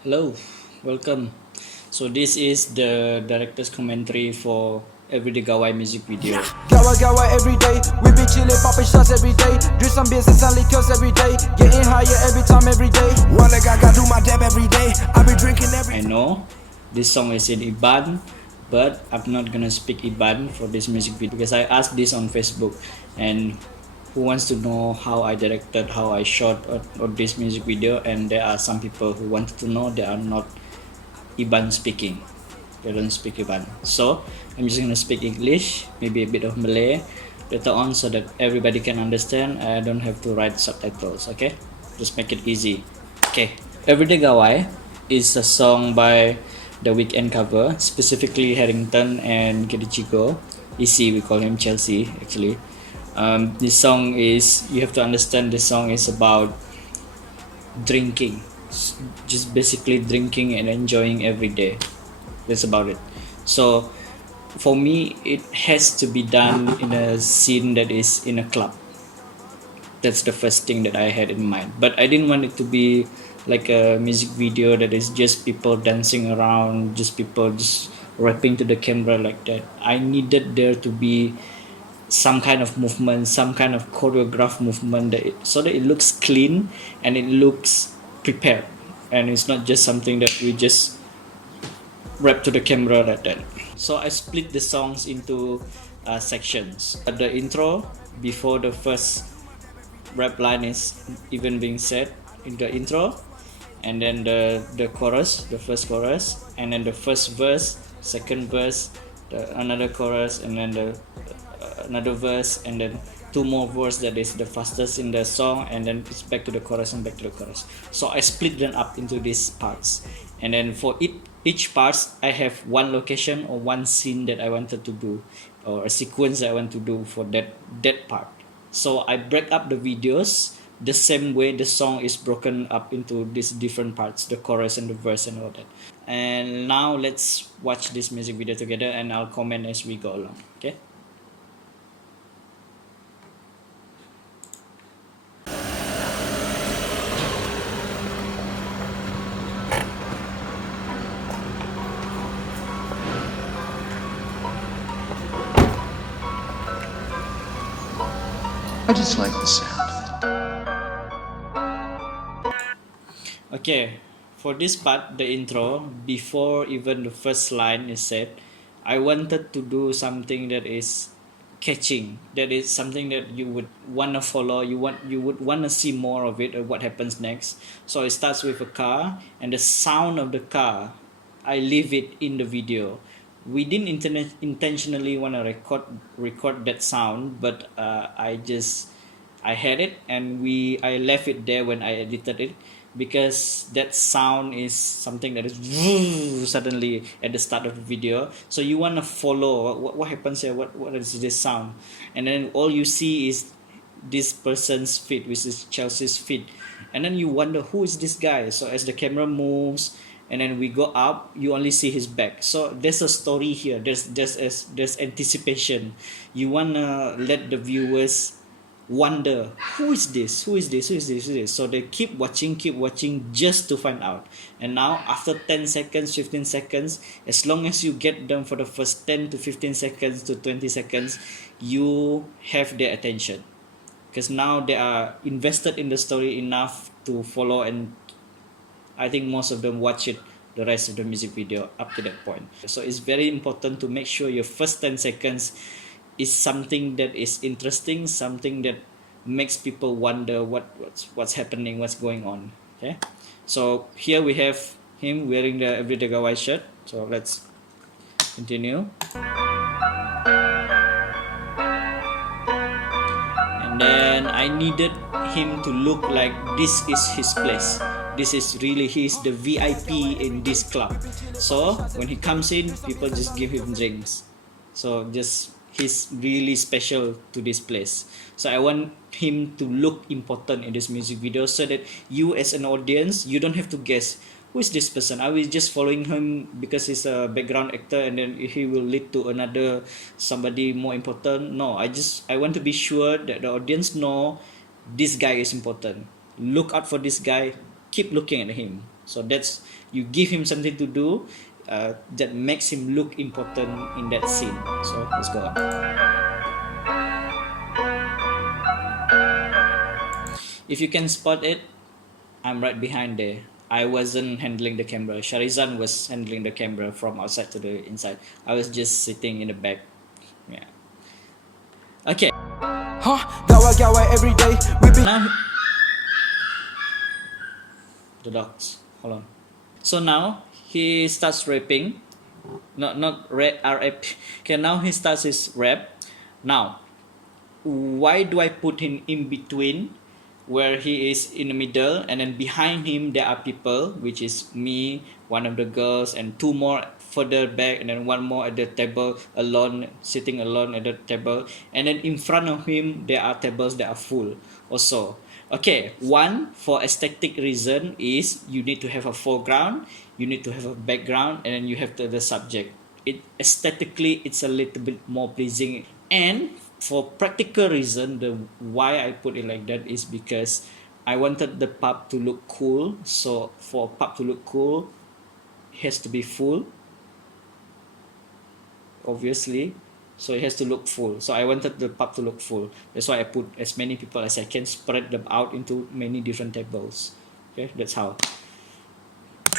Hello, welcome. So this is the director's commentary for Everyday Gawai music video. Gawai every day. We be chillin', poppin' shots every day. Do some business and liquors every day. Getting higher every time, every day. One leg I got do my dab every day. I be drinking every. I know this song is in Iban, but I'm not gonna speak Iban for this music video because I asked this on Facebook, and who wants to know how I directed, how I shot or this music video, and there are some people who wanted to know they are not Iban speaking. They don't speak Iban. So I'm just gonna speak English, maybe a bit of Malay later on so that everybody can understand. I don't have to write subtitles, okay? Just make it easy. Okay. Everyday Gawai is a song by the Weekend Cover, specifically Harrington and Kedichigo. EC, we call him Chelsea actually. This song is, you have to understand this song is about drinking, just basically drinking and enjoying every day. That's about it. So for me, it has to be done in a scene that is in a club. That's the first thing that I had in mind, but I didn't want it to be like a music video that is just people dancing around, just people just rapping to the camera like that. I needed there to be some kind of movement, some kind of choreographed movement so that it looks clean and it looks prepared, and it's not just something that we just rap to the camera like that. So I split the songs into sections. The intro, before the first rap line is even being said in the intro, and then the chorus, the first chorus, and then the first verse, second verse, another chorus, and then another verse, and then two more verse that is the fastest in the song, and then it's back to the chorus and back to the chorus. So I split them up into these parts, and then for each parts I have one location or one scene that I wanted to do, or a sequence I want to do for that part. So I break up the videos the same way the song is broken up into these different parts, the chorus and the verse and all that. And now let's watch this music video together, and I'll comment as we go along. Okay. I just like the sound. Okay, for this part, the intro, before even the first line is said, I wanted to do something that is catching, that is something that you would want to follow, you would want to see more of it, or what happens next. So it starts with a car, and the sound of the car, I leave it in the video. We didn't intentionally want to record that sound, but I had it, and I left it there when I edited it, because that sound is something that is suddenly at the start of the video. So you want to follow what happens here, what is this sound, and then all you see is this person's feet, which is Chelsea's feet, and then you wonder who is this guy. So as the camera moves and then we go up, you only see his back. So there's a story here, there's anticipation. You want to let the viewers wonder, who is this, so they keep watching just to find out. And now after 10 seconds, 15 seconds, as long as you get them for the first 10 to 15 seconds to 20 seconds, you have their attention, because now they are invested in the story enough to follow, and I think most of them watch it the rest of the music video up to that point. So it's very important to make sure your first 10 seconds is something that is interesting, something that makes people wonder what's happening, what's going on. Okay, so here we have him wearing the Everyday Gawai shirt. So let's continue. And then I needed him to look like this is his place. This is really, he's the VIP in this club. So when he comes in, people just give him drinks. So just, he's really special to this place. So I want him to look important in this music video, so that you as an audience, you don't have to guess who is this person. I was just following him because he's a background actor, and then he will lead to another somebody more important. No, I want to be sure that the audience know this guy is important. Look out for this guy, keep looking at him. So that's, you give him something to do that makes him look important in that scene. So let's go on. If you can spot it, I'm right behind there. I wasn't handling the camera. Sharizan was handling the camera from outside to the inside. I was just sitting in the back. Yeah. Okay. Gawai every day. We be Now the dogs. Hold on. So now he starts rapping. Not rap. Okay, now he starts his rap. Now, why do I put him in between, where he is in the middle, and then behind him there are people, which is me, one of the girls, and two more further back, and then one more at the table alone, sitting alone at the table, and then in front of him there are tables that are full also. Okay, one, for aesthetic reason, is you need to have a foreground, you need to have a background, and then you have the subject. It aesthetically, it's a little bit more pleasing. And for practical reason, the why I put it like that is because I wanted the pub to look cool. So for pub to look cool, it has to be full, obviously. So it has to look full. So I wanted the pub to look full. That's why I put as many people as I can, spread them out into many different tables. Okay, that's how.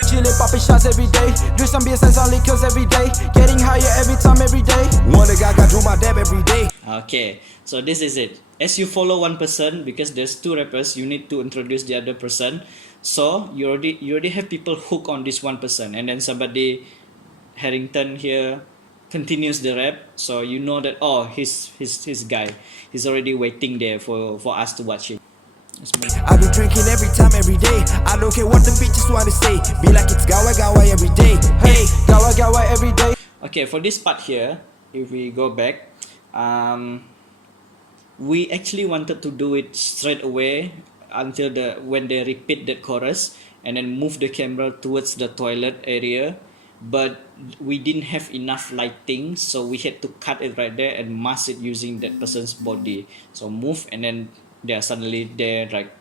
chillin', poppin' shots every day. Do some business on liquors every day. Getting higher every time, every day. Wonder God got do my dab every day. Okay, so this is it. As you follow one person, because there's two rappers, you need to introduce the other person. So you already have people hook on this one person, and then somebody, Harrington here, continues the rap. So you know that, oh, he's guy. He's already waiting there for us to watch him. I be drinking every time, every day. I don't care what the bitches wanna say. Be like it's Gawai every day. Hey, Gawai every day. Okay, for this part here, if we go back, we actually wanted to do it straight away until when they repeat that chorus, and then move the camera towards the toilet area, but we didn't have enough lighting, so we had to cut it right there and mask it using that person's body. So move, and then they are suddenly there, like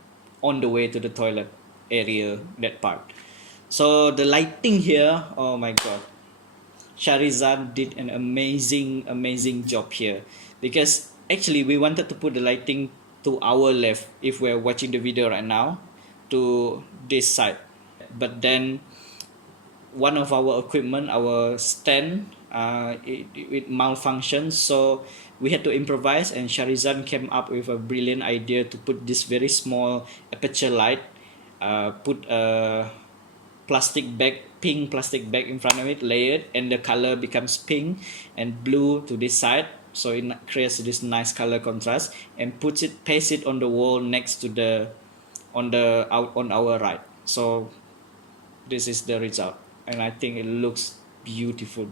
on the way to the toilet area, that part. So the lighting here, oh my god, Sharizan did an amazing job here, because actually we wanted to put the lighting to our left if we're watching the video right now, to this side, but then one of our equipment, our stand, it malfunctioned, so we had to improvise, and Sharizan came up with a brilliant idea to put this very small aperture light, put a pink plastic bag in front of it, layered, and the color becomes pink and blue to this side, so it creates this nice color contrast, and paste it on the wall next to on our right. So this is the result, and I think it looks beautiful.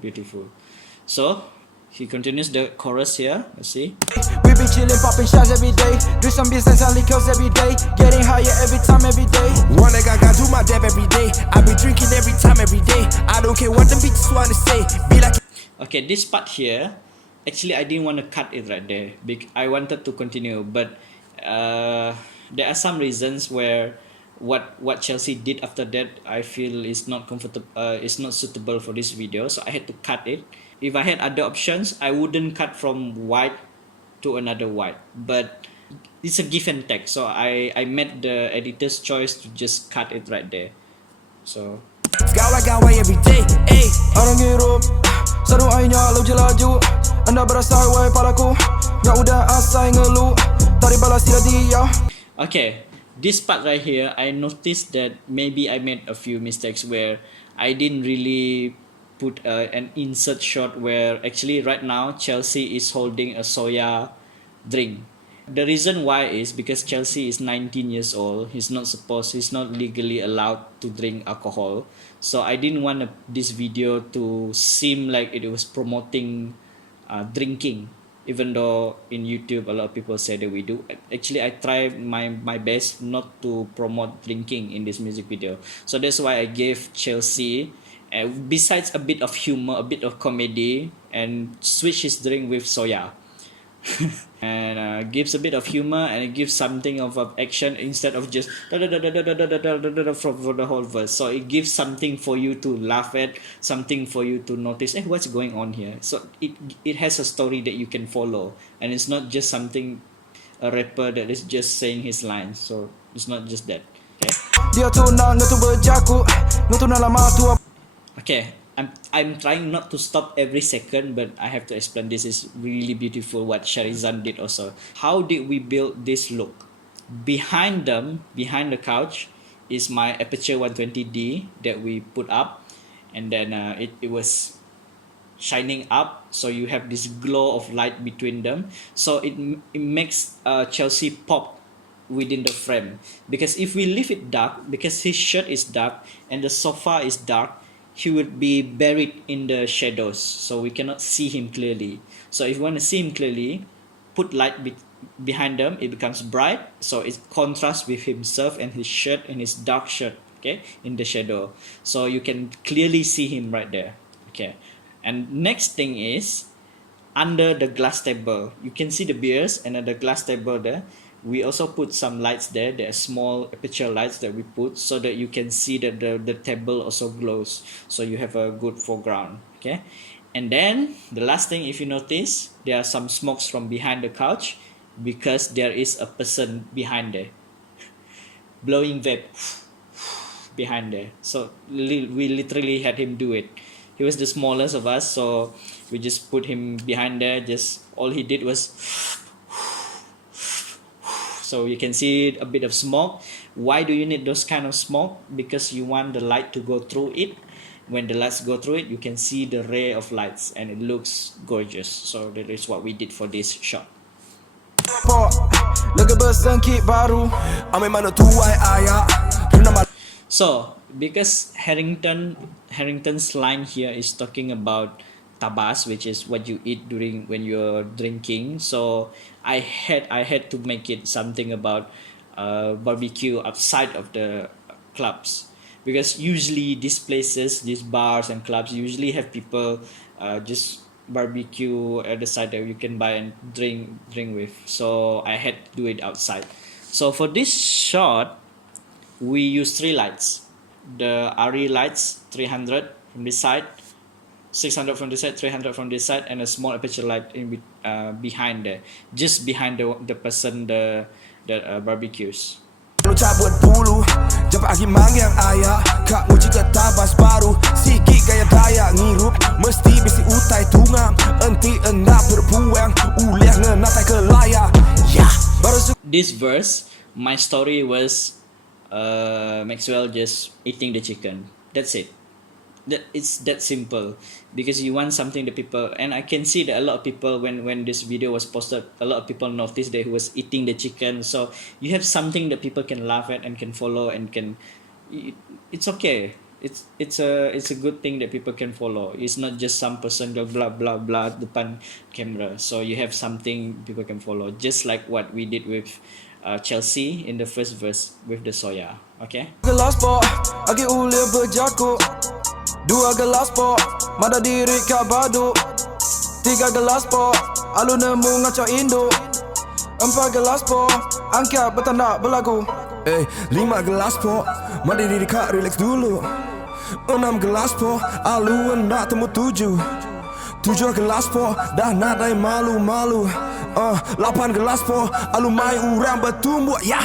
So he continues the chorus here. Let's see. We be chillin', poppin' shots every day. Do some business on liquors every day. Getting higher every time, every day. Wonder God got do my dab every day. I be drinking every time, every day. I don't care what the bitches wanna say. Be like. Okay, this part here, actually I didn't want to cut it right there. I wanted to continue, but there are some reasons where what Chelsea did after that, I feel is not comfortable, is not suitable for this video, so I had to cut it. If I had other options, I wouldn't cut from white to another white, but it's a give and take, so I made the editor's choice to just cut it right there. So Gawai every day. Hey, I don't get up. Satu airnya lu je laju. Anda berasa wahai palaku. Yang udah asai ngeluh. Tadi balas tidak dia. okay, this part right here, I noticed that maybe I made a few mistakes where I didn't really put an insert shot where actually right now Chelsea is holding a soya drink. The reason why is because Chelsea is 19 years old. He's not legally allowed to drink alcohol. So I didn't want this video to seem like it was promoting drinking, even though in YouTube a lot of people say that we do. Actually, I try my best not to promote drinking in this music video. So that's why I gave Chelsea, besides a bit of humor, a bit of comedy, and switch his drink with soya. and gives a bit of humor, and it gives something of action instead of just for the whole verse. So it gives something for you to laugh at, something for you to notice, what's going on here. So it has a story that you can follow, and it's not just something a rapper that is just saying his lines. So it's not just that. Okay. Dia tunang tu berjaku, tunang lama tu. Okay, I'm trying not to stop every second, but I have to explain. This is really beautiful what Sharizan did also. How did we build this look? Behind them, behind the couch, is my Aputure 120D that we put up, and then it was shining up, so you have this glow of light between them. So it makes Chelsea pop within the frame, because if we leave it dark, because his shirt is dark and the sofa is dark, he would be buried in the shadows, so we cannot see him clearly. So if you want to see him clearly, put light behind them, it becomes bright, so it contrasts with himself and his shirt and his dark shirt, okay, in the shadow, so you can clearly see him right there. Okay. And next thing is, under the glass table, you can see the beers, and at the glass table there, we also put some lights there. There are small aperture lights that we put, so that you can see that the table also glows, so you have a good foreground. Okay. And then the last thing, if you notice, there are some smokes from behind the couch, because there is a person behind there blowing vape behind there. So we literally had him do it. He was the smallest of us, so we just put him behind there. Just all he did was, so you can see a bit of smoke. Why do you need those kind of smoke? Because you want the light to go through it. When the lights go through it, you can see the ray of lights, and it looks gorgeous. So that is what we did for this shot. So because Harrington's line here is talking about tabas, which is what you eat when you're drinking. So I had to make it something about barbecue outside of the clubs, because usually these places, these bars and clubs, usually have people just barbecue at the side that you can buy and drink with. So I had to do it outside. So for this shot, we use 3 lights. The RE lights, 300 from this side, 600 from this side, 300 from this side, and a small aperture light behind there, just behind the person that barbecues. Cabut bulu, jumpa lagi mangyang ayah. Kak muji ke tabas baru, sikit gaya daya ngirup, mesti bisi utai tunga, enti enak berpuang, uliah ngenatai ke layar. Yeah. This verse, my story was Maxwell just eating the chicken. That's it. It's that simple, because you want something that people, and I can see that a lot of people, when this video was posted, a lot of people noticed that he was eating the chicken. So you have something that people can laugh at and can follow and can, it's okay. It's a good thing that people can follow. It's not just some person go blah blah blah depan camera. So you have something people can follow, just like what we did with Chelsea in the first verse with the soya. Okay. Gelas po, agi ulir berjaku. 2 gelas po, mada diri kabadu. 3 gelas po, alu nemu ngaco induk. 4 gelas po, angkat bertanda berlagu. 5 gelas po, mada diri kak relax dulu. 6 gelas po, alu nak temu 7. 7 gelas po, dah nadai malu-malu. 8 gelas po, alu mai urang bertumbuh. Yeah.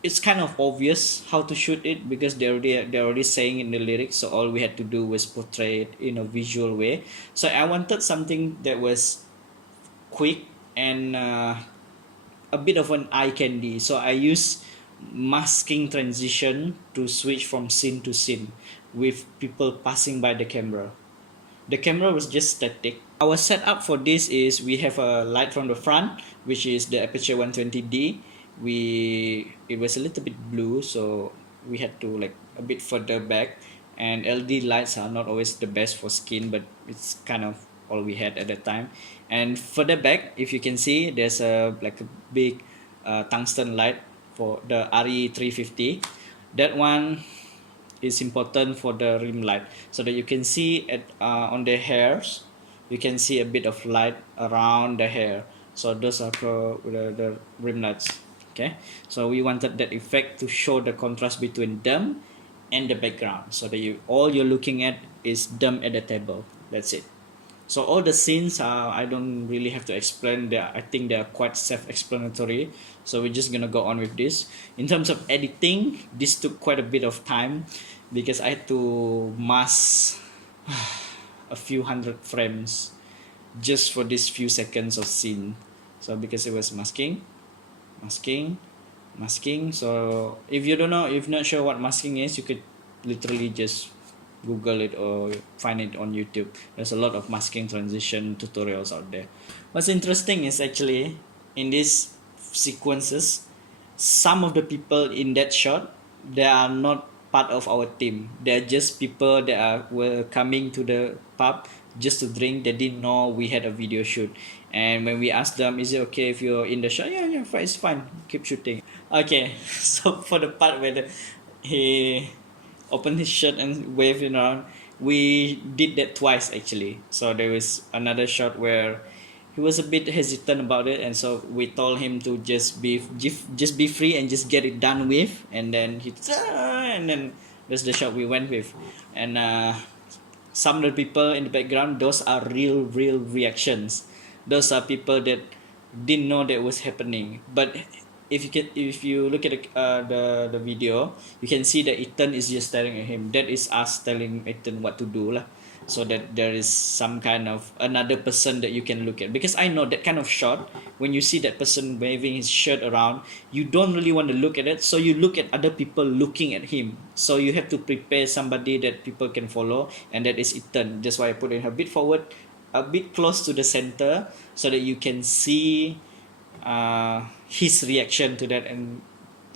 It's kind of obvious how to shoot it, because they're already saying in the lyrics, so all we had to do was portray it in a visual way. So I wanted something that was quick and a bit of an eye candy. So I used masking transition to switch from scene to scene with people passing by the camera. The camera was just static. Our setup for this is, we have a light from the front, which is the Aputure 120D. It was a little bit blue, so we had to like a bit further back, and LED lights are not always the best for skin, but it's kind of all we had at that time. And further back, if you can see, there's a big tungsten light for the RE350. That one is important for the rim light, so that you can see on the hairs, you can see a bit of light around the hair. So those are the rim lights. Okay, so we wanted that effect to show the contrast between them and the background, so that all you're looking at is them at the table. That's it. So all the scenes I don't really have to explain. I think they are quite self-explanatory. So we're just gonna go on with this. In terms of editing, this took quite a bit of time because I had to mask a few hundred frames just for this few seconds of scene. So because it was masking. So if you don't know, if not sure what masking is, you could literally just Google it or find it on YouTube. There's a lot of masking transition tutorials out there. What's interesting is actually in these sequences, some of the people in that shot, they are not part of our team. They're just people that were coming to the pub just to drink. They didn't know we had a video shoot. And when we asked them, is it okay if you're in the shot? Yeah, fine, it's fine. Keep shooting. Okay, so for the part where he opened his shirt and waved it around, we did that twice actually. So there was another shot where he was a bit hesitant about it, and so we told him to just be free and just get it done with, and then that's the shot we went with. And some of the people in the background, those are real reactions. Those are people that didn't know that was happening. But if you look at the video, you can see that Ethan is just staring at him. That is us telling Ethan what to do lah. So that there is some kind of another person that you can look at, because I know that kind of shot, when you see that person waving his shirt around, you don't really want to look at it, so you look at other people looking at him. So you have to prepare somebody that people can follow, and that is Ethan. That's why I put it a bit forward, a bit close to the center, so that you can see his reaction to that, and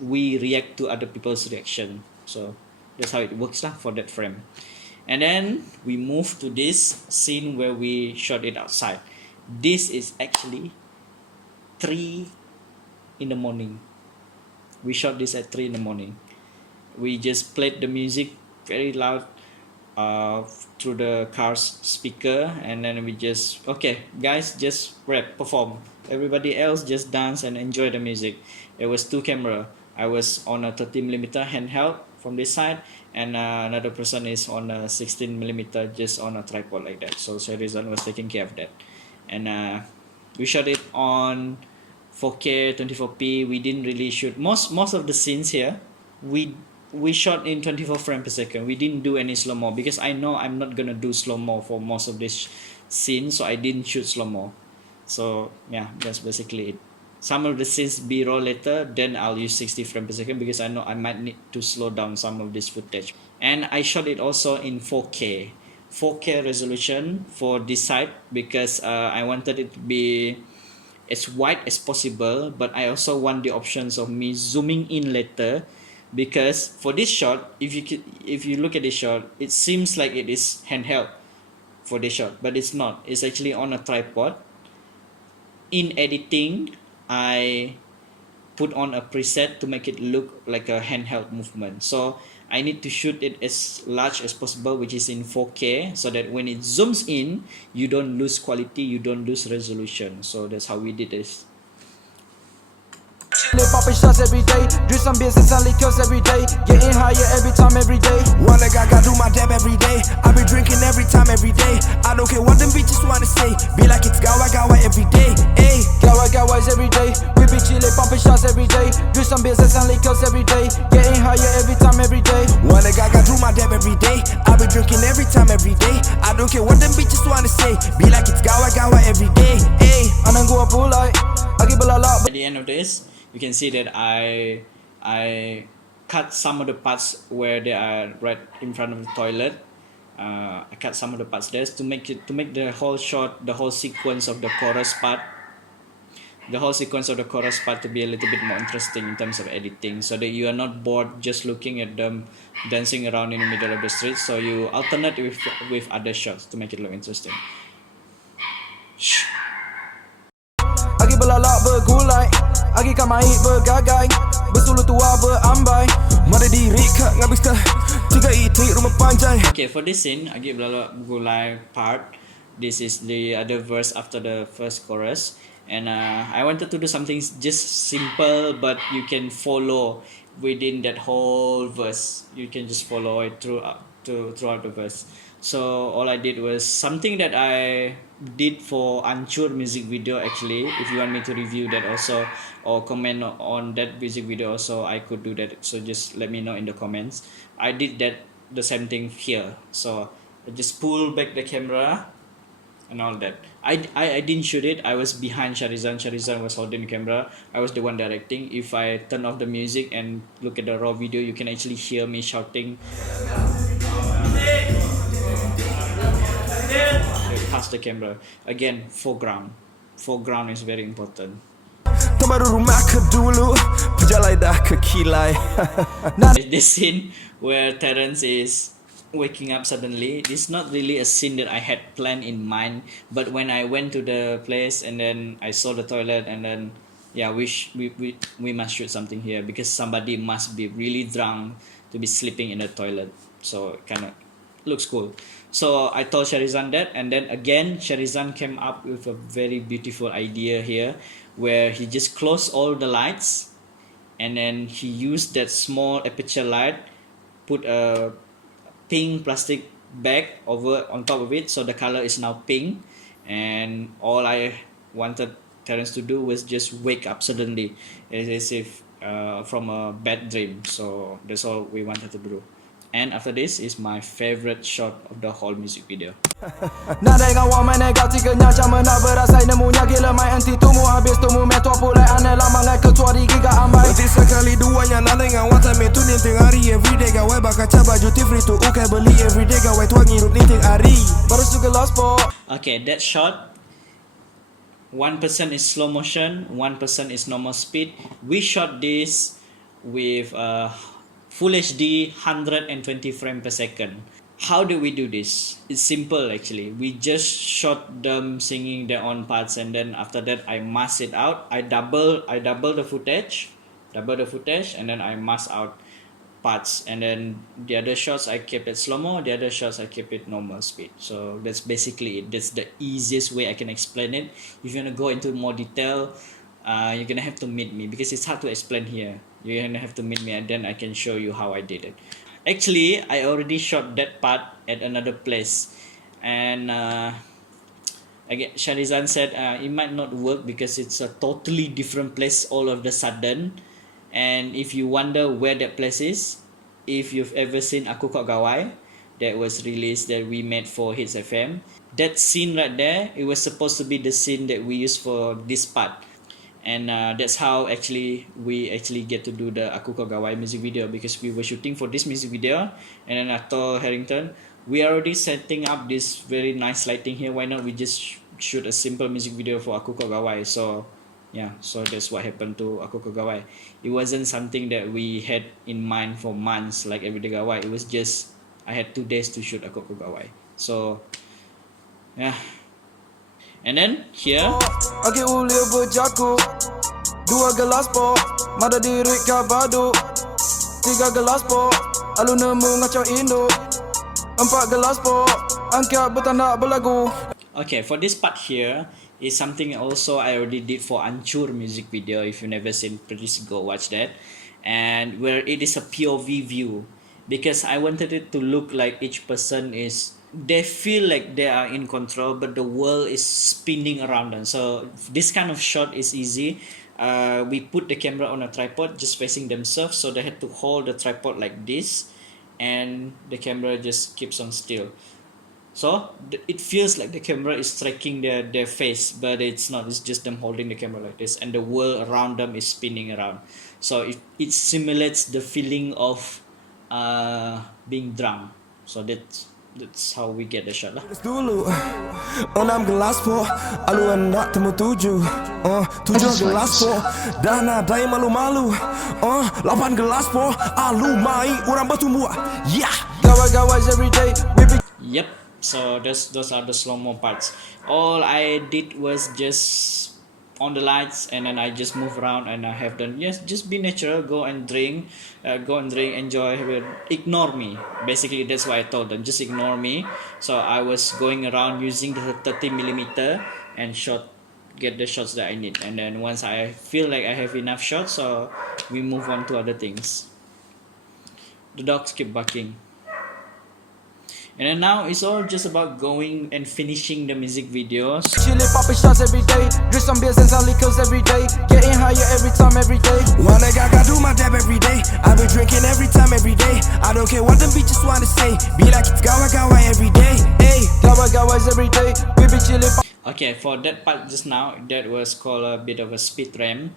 we react to other people's reaction. So that's how it works lah for that frame. And then we move to this scene where we shot it outside. This is actually 3 in the morning. We shot this at 3 in the morning. We just played the music very loud through the car's speaker, and then we just, okay guys, just rap, perform. Everybody else just dance and enjoy the music. It was 2 camera. I was on a 30mm handheld from this side, and another person is on a 16mm just on a tripod like that. So Sherizan was taking care of that. And we shot it on 4K 24p. We didn't really shoot most of the scenes here. We shot in 24 frames per second. We didn't do any slow-mo because I know I'm not gonna do slow-mo for most of this scene, so I didn't shoot slow-mo. So yeah, that's basically it. Some of the scenes B-roll later, then I'll use 60 frames per second because I know I might need to slow down some of this footage. And I shot it also in 4K resolution for this side, because I wanted it to be as wide as possible, but I also want the options of me zooming in later, because for this shot, if you look at this shot, it seems like it is handheld for this shot, but it's not. It's actually on a tripod. In editing, I put on a preset to make it look like a handheld movement. So I need to shoot it as large as possible, which is in 4K, so that when it zooms in, you don't lose quality, you don't lose resolution. So that's how we did this. Popping shots every day, do some business and liquors every day, getting higher every time, every day. One leg I got do my dab every day. I be drinking every time, every day. I don't care what them bitches wanna say. Be like it's Gawai every day. Ayy, Gawai's every day. We be chillin', pumping shots every day, do some business and liquors every day, getting higher every time, every day. One leg I got do my dab every day. I be drinking every time, every day. I don't care what them bitches wanna say. Be like it's Gawai every day. Ayy, anang gua pulai, agi belalak. At the end of this, you can see that I cut some of the parts where they are right in front of the toilet. I cut some of the parts there to make the whole shot, the whole sequence of the chorus part, to be a little bit more interesting in terms of editing, so that you are not bored just looking at them dancing around in the middle of the street. So you alternate with other shots to make it look interesting. Agi belalak bergulai, agi kat maik bergagai, bersulu tua berambai, mada diri kat ngabis dah 3 itik rumah panjai. Okay, for this scene, agi belalak bergulai part, this is the other verse after the first chorus, and I wanted to do something just simple, but you can follow within that whole verse. You can just follow it throughout the verse. So all I did was something that I did for Ancur music video. Actually, if you want me to review that also or comment on that music video also, I could do that. So just let me know in the comments. I did that the same thing here. So I just pull back the camera and all that. I didn't shoot it. I was behind Sharizan. Sharizan was holding the camera. I was the one directing. If I turn off the music and look at the raw video, you can actually hear me shouting past the camera. Again, foreground. Foreground is very important. This scene where Terence is waking up suddenly, it's not really a scene that I had planned in mind, but when I went to the place and then I saw the toilet, and then yeah, we must shoot something here because somebody must be really drunk to be sleeping in the toilet, so it kind of looks cool. So I told Sharizan that, and then again Sharizan came up with a very beautiful idea here where he just closed all the lights, and then he used that small aperture light, put a pink plastic bag over on top of it, so the color is now pink, and all I wanted Terence to do was just wake up suddenly as if from a bad dream. So that's all we wanted to do. And after this is my favorite shot of the whole music video. Okay, that shot, 1% is slow motion, 1% is normal speed. We shot this with Full HD 120 frames per second. How do we do this? It's simple actually. We just shot them singing their own parts, and then after that I mask it out. I double the footage, and then I mask out parts, and then the other shots I kept it slow-mo, the other shots I keep it normal speed. So that's basically it. That's the easiest way I can explain it. If you want to go into more detail, you're gonna have to meet me because it's hard to explain here. You're gonna have to meet me, and then I can show you how I did it. Actually, I already shot that part at another place, and again Sharizan said it might not work because it's a totally different place all of the sudden. And if you wonder where that place is, if you've ever seen Aku Kok Gawai that was released that we made for Hits FM, that scene right there, it was supposed to be the scene that we used for this part. And that's how we actually get to do the Aku Kok Gawai music video, because we were shooting for this music video, and then I told Harrington, we are already setting up this very nice lighting here, why not we just shoot a simple music video for Aku Kok Gawai. So yeah, so that's what happened to Aku Kok Gawai. It wasn't something that we had in mind for months like Everyday Gawai. It was just I had 2 days to shoot Aku Kok Gawai. So yeah. And then here, Aki ulia berjaku, 2 gelas pok, mada diri kabadu, 3 gelas pok, alu nemu ngaco Indo, 4 gelas pok, angkat bertanda berlagu. okay, for this part here is something also I already did for Ancur music video. If you never seen, please go watch that. And where it is a POV view, because I wanted it to look like each person is, they feel like they are in control, but the world is spinning around them. So this kind of shot is easy. We put the camera on a tripod just facing themselves, so they had to hold the tripod like this, and the camera just keeps on still. So it feels like the camera is tracking their face, but it's not. It's just them holding the camera like this, and the world around them is spinning around. So it simulates the feeling of being drunk. So that's how we get the shot lah. Dulu, 6 gelas po, alu anak temu 7, 7 gelas po, dan ada yang malu-malu, 8 gelas po, alu mai orang bertumbuh, yeah. Gawai everyday, Yep. So those are the slow-mo parts. All I did was just on the lights, and then I just move around, and I have done, yes, just be natural, go and drink, enjoy, ignore me. Basically that's what I told them, just ignore me. So I was going around using the 30mm and shot get the shots that I need, and then once I feel like I have enough shots, so we move on to other things. The dogs keep barking. And then now it's all just about going and finishing the music videos. Chillin', poppin' shots every day. Drink some beers and some liquors every day. Getting higher every time, every day. One leg I do my dab every day. I been drinking every time, every day. I don't care what them bitches wanna say. Be like it's Gawai every day. Hey, Gawai's every day. We be chillin'. Okay, for that part just now, that was called a bit of a speed ramp,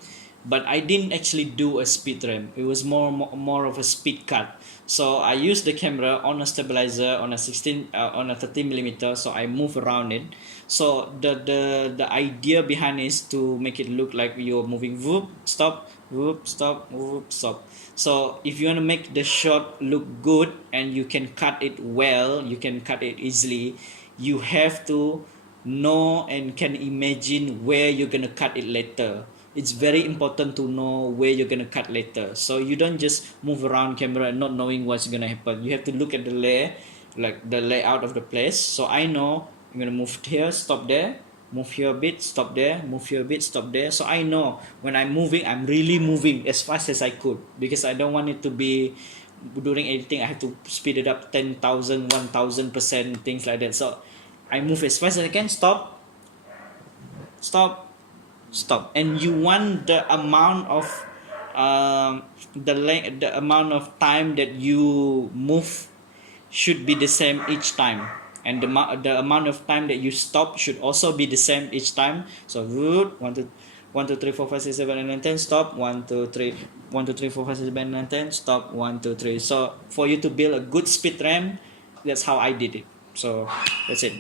but I didn't actually do a speed ramp. It was more of a speed cut. So I used the camera on a stabilizer on a 30mm, so I move around it. So the idea behind is to make it look like you're moving whoop, stop, whoop, stop, whoop, stop. So if you want to make the shot look good and you can cut it well, you can cut it easily, you have to know and can imagine where you're gonna cut it later. It's very important to know where you're gonna cut later, so you don't just move around camera and not knowing what's gonna happen. You have to look at the layout of the place. So I know I'm gonna move here, stop there, move here a bit, stop there, move here a bit, stop there. So I know when I'm moving, I'm really moving as fast as I could, because I don't want it to be during editing I have to speed it up 10,000 1,000%, things like that. So I move as fast as I can, stop, and you want the amount of the amount of time that you move should be the same each time, and the amount of time that you stop should also be the same each time. So root 1 2 3 4 5 6 7 8 9 10, stop 1 2 3 1 2 3 4 5 6 7 8 9 10, stop 1 2 3. So for you to build a good speed ramp, that's how I did it. So that's it.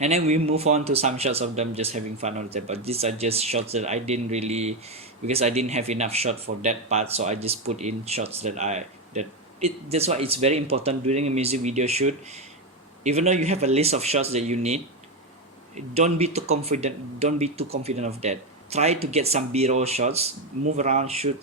And then we move on to some shots of them just having fun on the table. These are just shots that I didn't really, because I didn't have enough shot for that part, so I just put in shots that's why it's very important during a music video shoot. Even though you have a list of shots that you need, don't be too confident of that. Try to get some B-roll shots, move around, shoot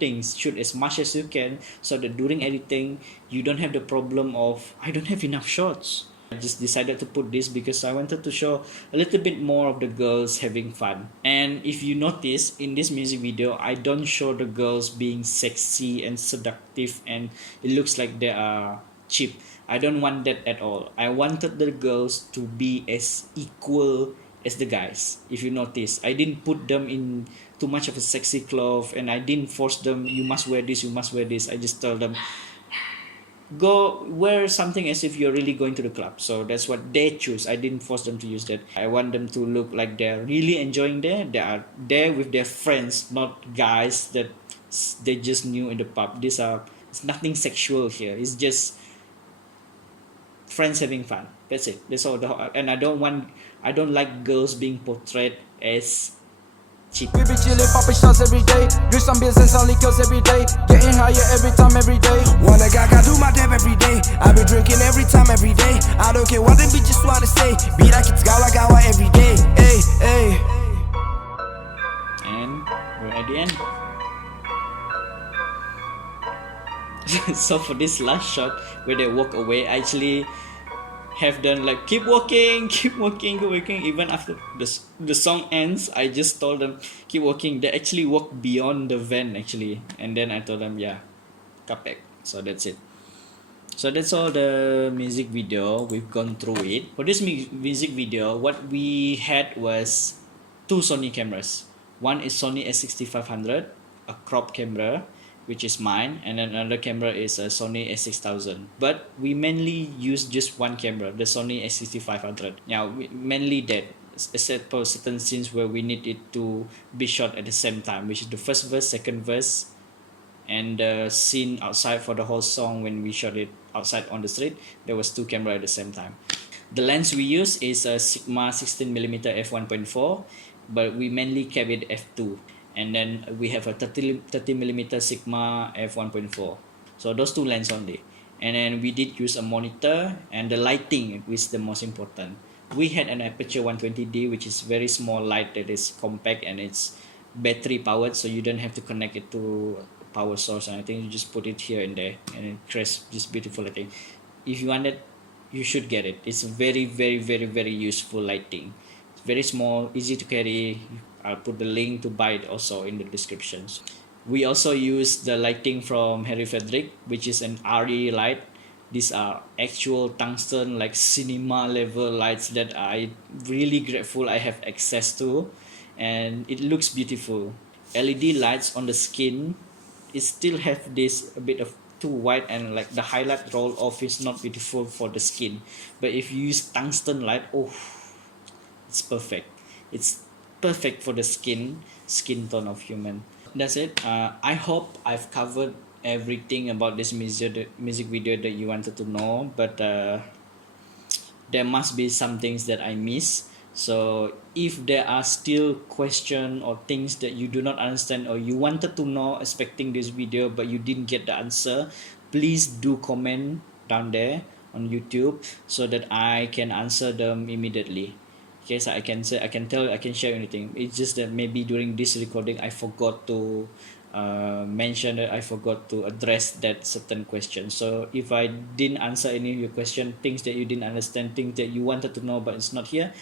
things, shoot as much as you can, so that during editing you don't have the problem of I don't have enough shots. I just decided to put this because I wanted to show a little bit more of the girls having fun. And if you notice in this music video, I don't show the girls being sexy and seductive and it looks like they are cheap. I don't want that at all. I wanted the girls to be as equal as the guys. If you notice, I didn't put them in too much of a sexy cloth, and I didn't force them, you must wear this, you must wear this. I just tell them, go wear something as if you're really going to the club. So that's what they choose. I didn't force them to use that. I want them to look like they're really enjoying there. They are there with their friends, not guys that they just knew in the pub. It's nothing sexual here. It's just friends having fun. That's it. That's all. And I don't like girls being portrayed as cheap. We be chillin', poppin' shots every day. Drink some beers and some liquors every day. Getting higher every time, every day. One leg I do my dab every day. I be drinking every time, every day. I don't care what them bitches wanna say. Be like it's Gawai every day. Hey, hey. And we're at the end. So for this last shot where they walk away, I actually have them like keep walking, keep walking, keep walking. Even after the song ends, I just told them keep walking. They actually walk beyond the van actually, and then I told them come back. So that's it. So that's all the music video. We've gone through it. For this music video, what we had was two Sony cameras. One is Sony A6500, a crop camera, which is mine, and then another camera is a Sony A6000. But we mainly use just one camera, the Sony A6500. Now, mainly that, except for certain scenes where we need it to be shot at the same time, which is the first verse, second verse, and the scene outside for the whole song when we shot it outside on the street. There was two cameras at the same time. The lens we use is a Sigma 16mm f1.4, but we mainly kept it f2. And then we have a 30mm Sigma f1.4. So those two lenses only. And then we did use a monitor, and the lighting is the most important. We had an Aputure 120D, which is very small light that is compact and it's battery powered, so you don't have to connect it to a power source or anything. You just put it here and there and it creates this beautiful lighting. If you want it, you should get it. It's very, very, very, very useful lighting. very small, easy to carry. I'll put the link to buy it also in the descriptions. We also use the lighting from Harry Frederick, which is an RE light. These are actual tungsten, like cinema level lights that I really grateful I have access to, and it looks beautiful. LED lights on the skin, it still have this a bit of too white, and like the highlight roll off is not beautiful for the skin. But if you use tungsten light, oh, it's perfect. It's perfect for the skin tone of human. That's it. I hope I've covered everything about this music video that you wanted to know, but there must be some things that I miss. So if there are still questions or things that you do not understand or you wanted to know expecting this video but you didn't get the answer, please do comment down there on YouTube so that I can answer them immediately. Okay, so I can share anything. It's just that maybe during this recording I forgot to mention that I forgot to address that certain question. So if I didn't answer any of your question, things that you didn't understand, things that you wanted to know but it's not here,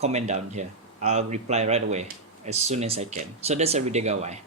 comment down here. I'll reply right away as soon as I can. So that's Everyday Gawai.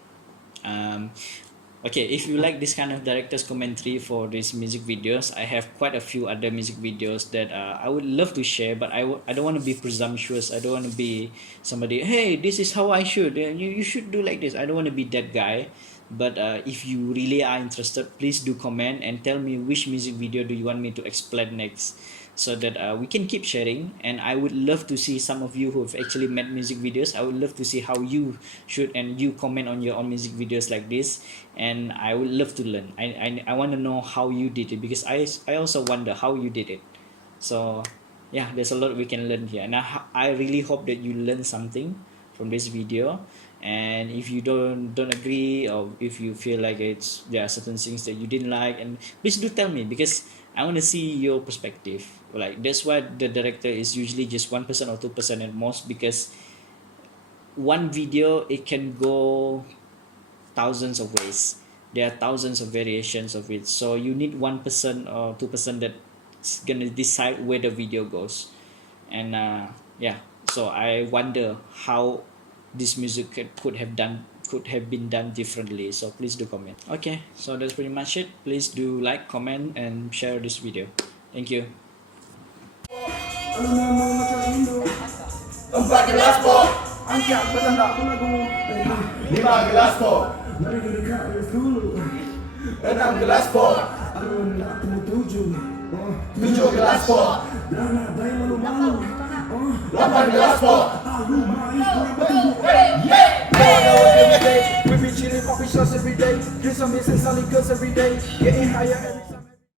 Okay, if you like this kind of director's commentary for these music videos, I have quite a few other music videos that I would love to share, but I don't want to be presumptuous. I don't want to be somebody, hey, this is how I should, you should do like this. I don't want to be that guy. But if you really are interested, please do comment and tell me which music video do you want me to explain next, so that we can keep sharing. And I would love to see some of you who have actually made music videos. I would love to see how you shoot, and you comment on your own music videos like this, and I would love to learn. I want to know how you did it, because I also wonder how you did it. So yeah, there's a lot we can learn here, and I really hope that you learn something from this video. And if you don't agree, or if you feel like there are certain things that you didn't like, and please do tell me, because I want to see your perspective. Like, that's why the director is usually just 1% or 2% at most, because one video, it can go thousands of ways. There are thousands of variations of it, so you need 1% or 2% that's gonna decide where the video goes. And yeah, so I wonder how this music could have been done differently. So please do comment. Okay, so that's pretty much it. Please do like, comment, and share this video. Thank you. 4 gelas po, angkat bertanda lagu 5 gelas po, mari kita dekat dulu 6 gelas po, aduh nak temu 7 gelas po, dah nak bayar malu-malu 8 gelas po, aduh main kurang betul. We be chilling, popping shots every day, do some business, selling goods every day, getting higher every day.